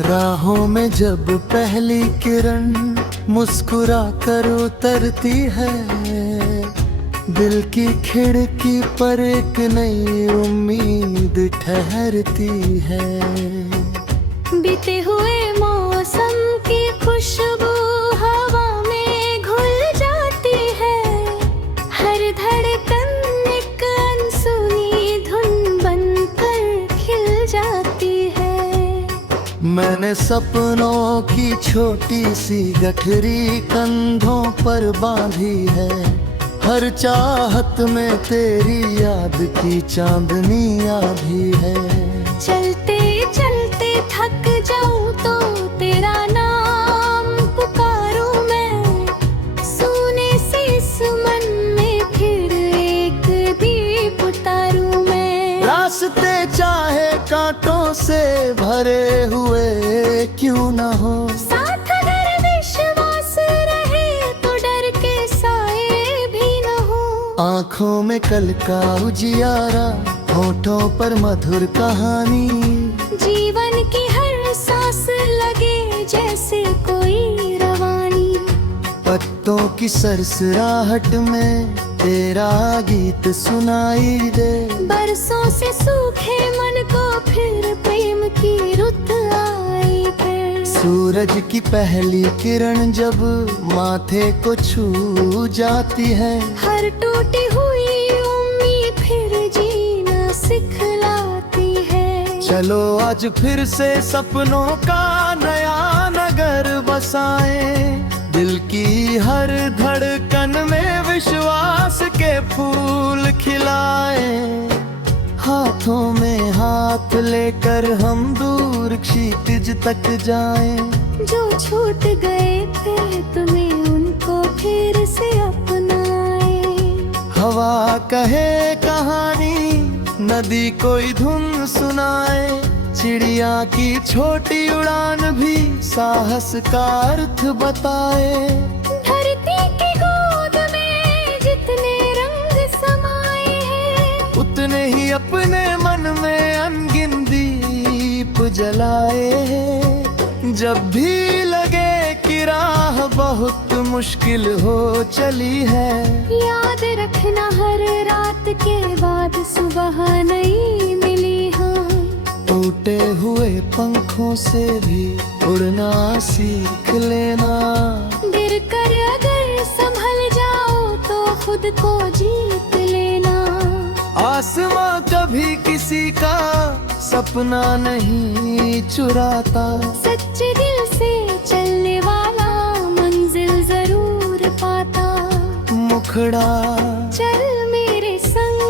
राहों में जब पहली किरण मुस्कुरा कर उतरती है, दिल की खिड़की पर एक नई उम्मीद ठहरती है। बीते हुए मौसम की खुशबू हवा में घुल जाती है, हर धड़कन एक अनसुनी धुन बनकर खिल जाती है। मैंने सपनों की छोटी सी गठरी कंधों पर बांधी है, हर चाहत में तेरी याद की चांदनी आधी है। चलते चलते थक जाऊं तो तेरा नाम पुकारूं मैं, सोने से इस मन में फिर एक दीप उतारूं मैं। रास्ते चाहे कांटों से भरे हुए क्यों न हो, साथ अगर विश्वास रहे तो डर के साए भी न हो। आँखों में कल का उजियारा, होठों पर मधुर कहानी, जीवन की हर सांस लगे जैसे कोई रवानी। पत्तों की सरसराहट में तेरा गीत सुनाई दे, बरसों से सूखे मन को फिर प्रेम की रुत आई फिर। सूरज की पहली किरण जब माथे को छू जाती है, हर टूटी हुई उम्मीद फिर जीना सिखलाती है। चलो आज फिर से सपनों का नया नगर बसाएं, दिल की हर धड़कन में विश्वास के फूल खिलाएं। हाथों में हाथ लेकर हम दूर क्षितिज तक जाएं, जो छूट गए थे तुम्हें उनको फिर से अपनाए। हवा कहे कहानी, नदी कोई धुन सुनाए, चिड़िया की छोटी उड़ान भी साहस का अर्थ बताए। धरती की गोद में जितने रंग समाए हैं, उतने ही अपने मन में अनगिन दीप जलाए हैं। जब भी लगे कि राह बहुत मुश्किल हो चली है, याद रखना हर रात के बाद सुबह नहीं मिली। हाँ, टूटे हुए पंखों से भी उड़ना सीख लेना, गिर कर अगर संभल जाओ तो खुद को जीत लेना। आसमां कभी किसी का सपना नहीं चुराता, सच्चे दिल से चलने वाला मंजिल जरूर पाता। मुखड़ा चल मेरे संग,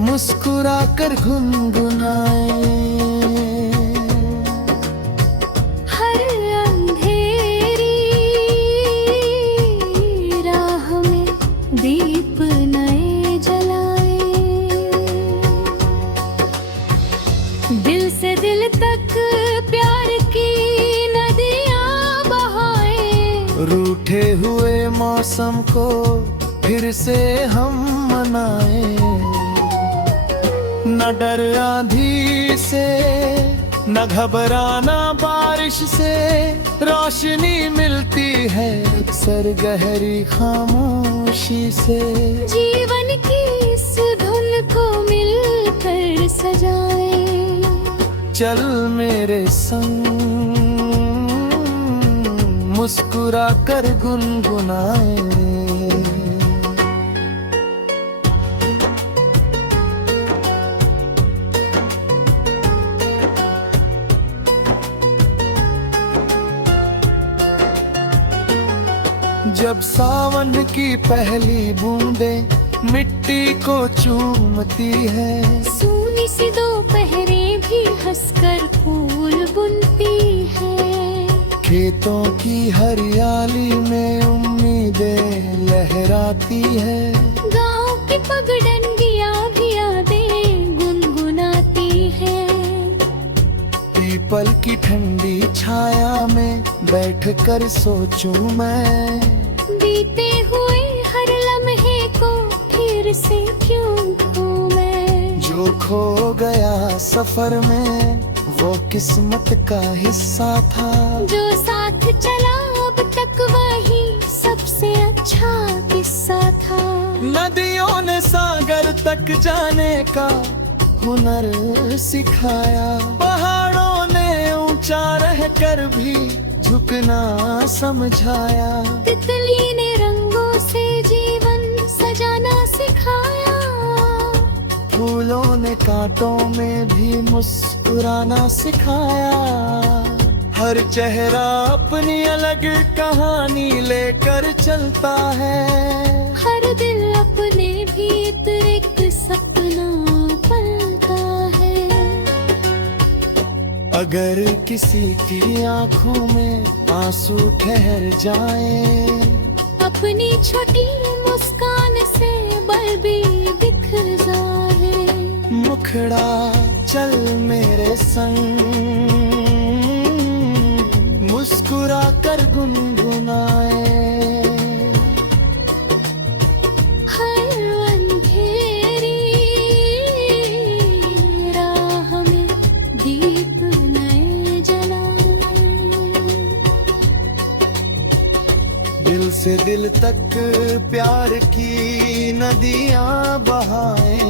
मुस्कुरा कर गुनगुनाए, हर अंधेरी राह में दीप नए जलाए। दिल से दिल तक प्यार की नदियां बहाए, रूठे हुए मौसम को फिर से हम मनाए। न डर आंधी से, न घबराना बारिश से, रोशनी मिलती है अक्सर गहरी खामोशी से। जीवन की इस धुन को मिलकर सजाए, चल मेरे संग, मुस्कुरा कर गुनगुनाए। जब सावन की पहली बूंदें मिट्टी को चूमती है, सूनी सी दोपहरें भी हंसकर फूल बुनती है। खेतों की हरियाली में उम्मीदें लहराती है, गाँव की पगडंडियां भी यादें गुनगुनाती है। पीपल की ठंडी छाया में बैठकर सोचूं मैं, बीते हुए हर लम्हे को फिर से क्यों खो मैं। जो खो गया सफर में वो किस्मत का हिस्सा था। जो साथ चला अब तक वही सबसे अच्छा किस्सा था। नदियों ने सागर तक जाने का हुनर सिखाया। पहाड़ों ने ऊंचा रहकर भी झुकना समझाया। तितली ने रंगों से जीवन सजाना सिखाया। फूलों ने कांटों में भी मुस्कुराना सिखाया। हर चेहरा अपनी अलग कहानी लेकर चलता है। हर दिल अपने भीतर एक सपना पलता है। अगर किसी की आंखों में आंसू ठहर जाए, अपनी छोटी मुस्कान से बल भी बिखर जाए। मुखड़ा चल मेरे संग, मुस्कुरा कर गुनगुनाए। हर अंधेरी राह में दीप नए जलाए। दिल से दिल तक प्यार की नदियां बहाए।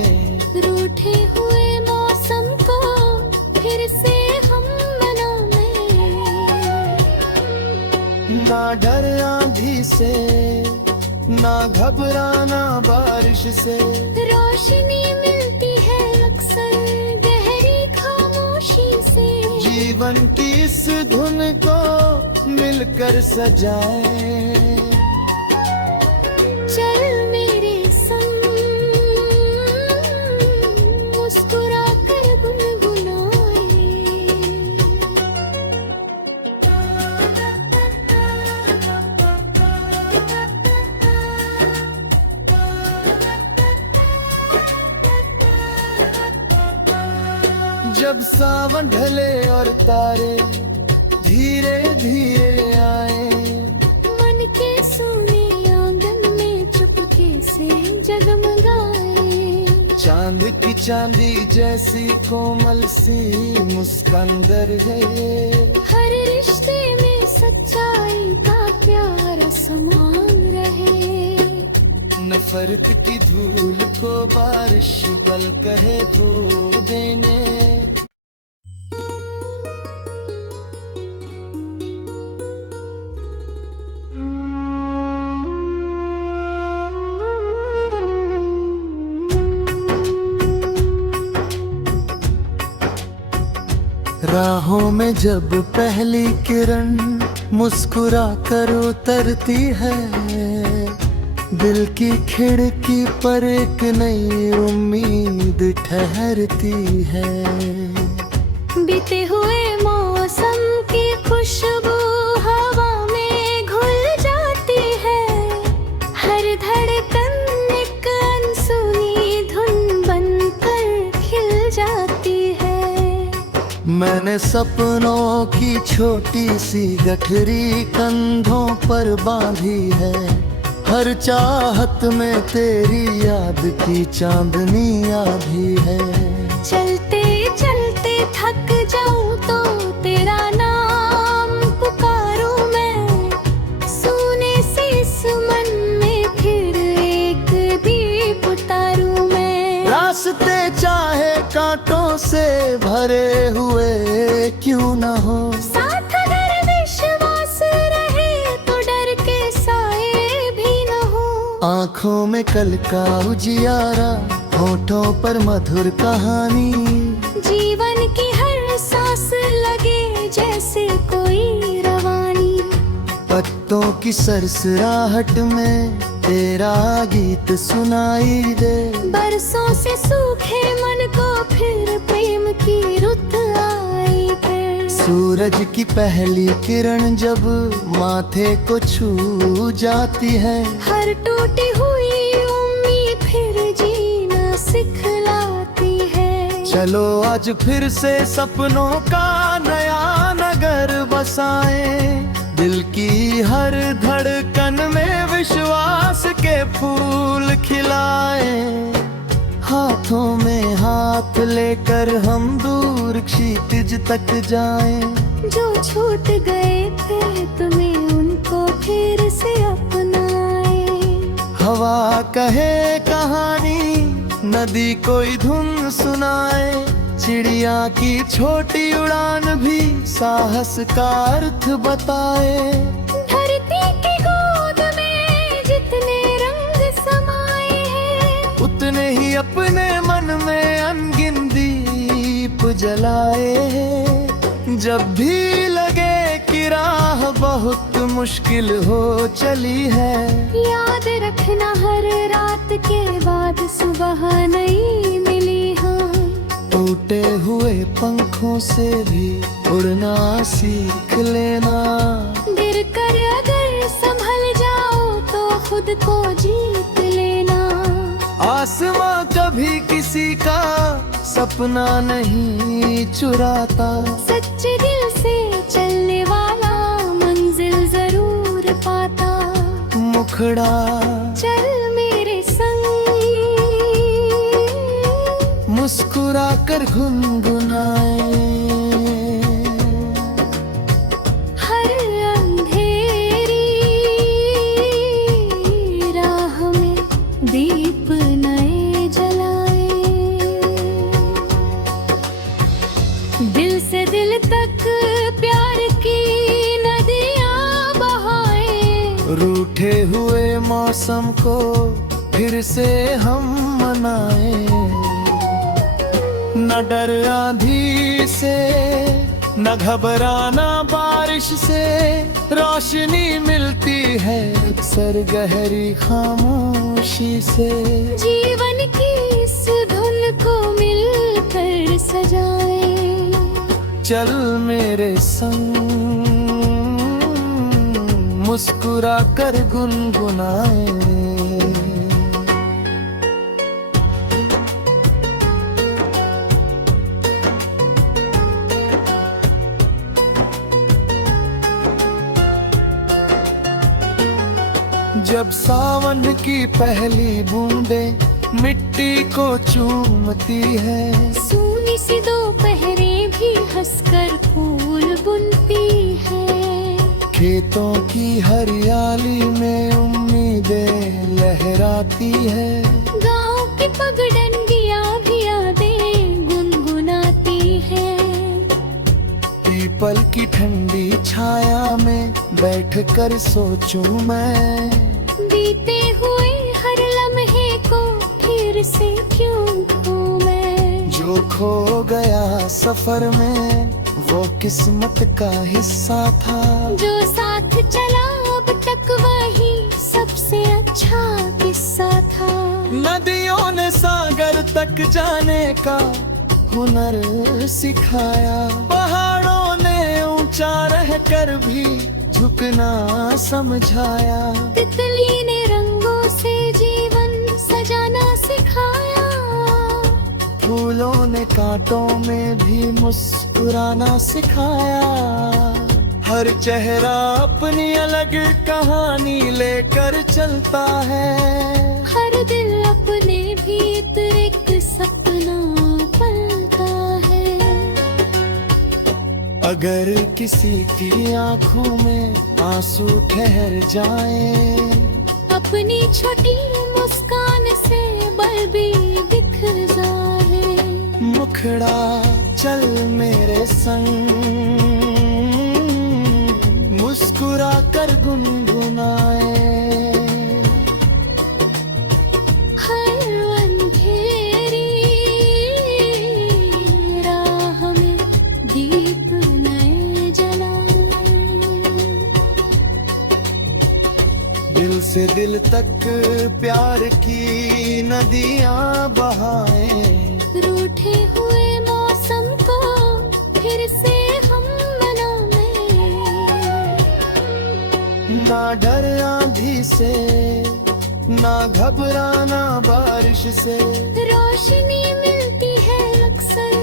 रूठे हुए मौसम को फिर से हम मनाएं। ना डर आंधी से, ना घबराना बारिश से। रोशनी मिलती है अक्सर गहरी खामोशी से। जीवन की इस धुन को मिलकर सजाए। चल मेरे संग, मुस्कुरा कर गुनगुनाए। जब सावन ढले और तारे धीरे धीरे आए। मन के सोने आंगन में चुपके से जगमगाए। चांद की चांदी जैसी कोमल सी मुस्कान है। हर रिश्ते में सच्चाई का प्यार समान रहे। नफरत की धूल को बारिश बल कहे धो देने। राहों में जब पहली किरण मुस्कुरा कर उतरती है, दिल की खिड़की पर एक नई उम्मीद ठहरती है। बीते हुए मौसम की खुशबू हवा में घुल जाती है। हर धड़कन एक अनसुनी धुन बनकर खिल जाती है। मैंने सपनों की छोटी सी गठरी कंधों पर बांधी है। हर चाहत में तेरी याद की चांदनी आधी है। चलते चलते थक जाऊं तो तेरा नाम पुकारूं मैं। सोने से इस मन में फिर एक दीप उतारूं मैं। रास्ते चाहे कांटों से भरे हुए क्यों न हो, साथ अगर विश्वास रहे तो डर के साए भी न हो। आँखों में कल का उजियारा, होठों पर मधुर कहानी। जीवन की हर सांस लगे जैसे कोई रवानी। पत्तों की सरसराहट में तेरा गीत सुनाई दे। बरसों से सूखे मन को फिर प्रेम की रुत आई फिर। सूरज की पहली किरण जब माथे को छू जाती है। हर टूटी हुई उम्मीद फिर जीना सिखलाती है। चलो आज फिर से सपनों का नया नगर बसाएं। दिल की हर धड़कन में विश्वास के फूल खिलाएं। हाथों में हाथ लेकर हम दूर क्षितिज तेज तक जाएं। जो छूट गए थे तुम्हें उनको फिर से अपनाए। हवा कहे कहानी, नदी कोई धुन सुनाए, चिड़िया की छोटी उड़ान भी साहस का अर्थ बताए। धरती की गोद में जितने रंग समाए हैं, उतने ही अपने मन में अनगिन दीप जलाए हैं। जब भी लगे कि राह बहुत मुश्किल हो चली है, याद रखना हर रात के बाद सुबह नहीं मिली। हाँ, टूटे हुए पंखों से भी उड़ना सीख लेना। गिर कर अगर संभल जाओ तो खुद को जीत लेना। आसमां कभी किसी का सपना नहीं चुराता, सच्चे दिल से चलने वाला मंजिल जरूर पाता। मुखड़ा चल मेरे संग, मुस्कुरा कर गुनगुनाए। हर अंधेरी राह में दीप नए जलाए। दिल से दिल तक प्यार की नदियां बहाए। रूठे हुए मौसम को फिर से हम मनाए। न डर आंधी से, न घबराना बारिश से, रोशनी मिलती है अक्सर गहरी खामोशी से। जीवन की इस धुन को मिलकर सजाए। चल मेरे संग, मुस्कुरा कर गुनगुनाए। जब सावन की पहली बूंदें मिट्टी को चूमती है, सूनी सी दोपहरें भी हंसकर फूल बुनती है। खेतों की हरियाली में उम्मीदें लहराती है। गाँव की पगडंडियां भी यादें गुनगुनाती है। पीपल की ठंडी छाया में बैठकर सोचूं मैं, बीते हुए हर लम्हे को फिर से क्यों खो मैं। जो खो गया सफर में वो किस्मत का हिस्सा था। जो साथ चला अब तक वही सबसे अच्छा किस्सा था। नदियों ने सागर तक जाने का हुनर सिखाया। पहाड़ों ने ऊंचा रहकर भी झुकना समझाया। तितली ने रंगों से जीवन सजाना सिखाया। फूलों ने कांटों में भी मुस्कुराना सिखाया। हर चेहरा अपनी अलग कहानी लेकर चलता है। हर दिल अपने भीतर एक सपना पलता है। अगर किसी की आंखों में आंसू ठहर जाएं, अपनी छोटी मुस्कान से बल भी दिख जाए। मुखड़ा चल मेरे संग, मुस्कुरा कर गुनगुनाए। हर अंधेरी राह में दीप नए जलाए। दिल से दिल तक प्यार की नदियां बहाए। रूठे हुए मौसम को फिर से हम मनाए। ना डर आंधी से, ना घबराना बारिश से। रोशनी मिलती है अक्सर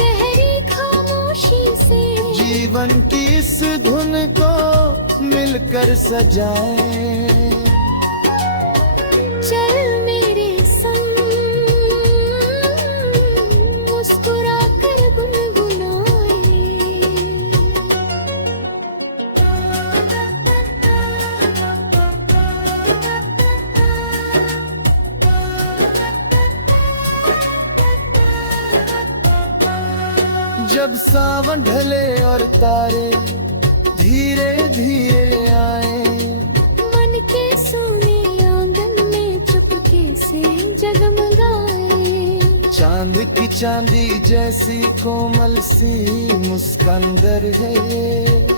गहरी खामोशी से। जीवन की इस धुन को मिलकर सजाए। चल मेरे संग, मुस्कुरा कर गुनगुनाए। जब सावन ढले और तारे धीरे धीरे आए, मन के सोने आंगन में चुपके से जगमगाए। चांद की चांदी जैसी कोमल सी मुस्कान दर है।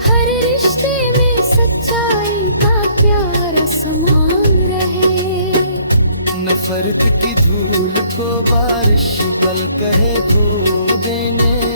हर रिश्ते में सच्चाई का प्यार समान रहे। नफरत की धूल को बारिश बल कहे धो देने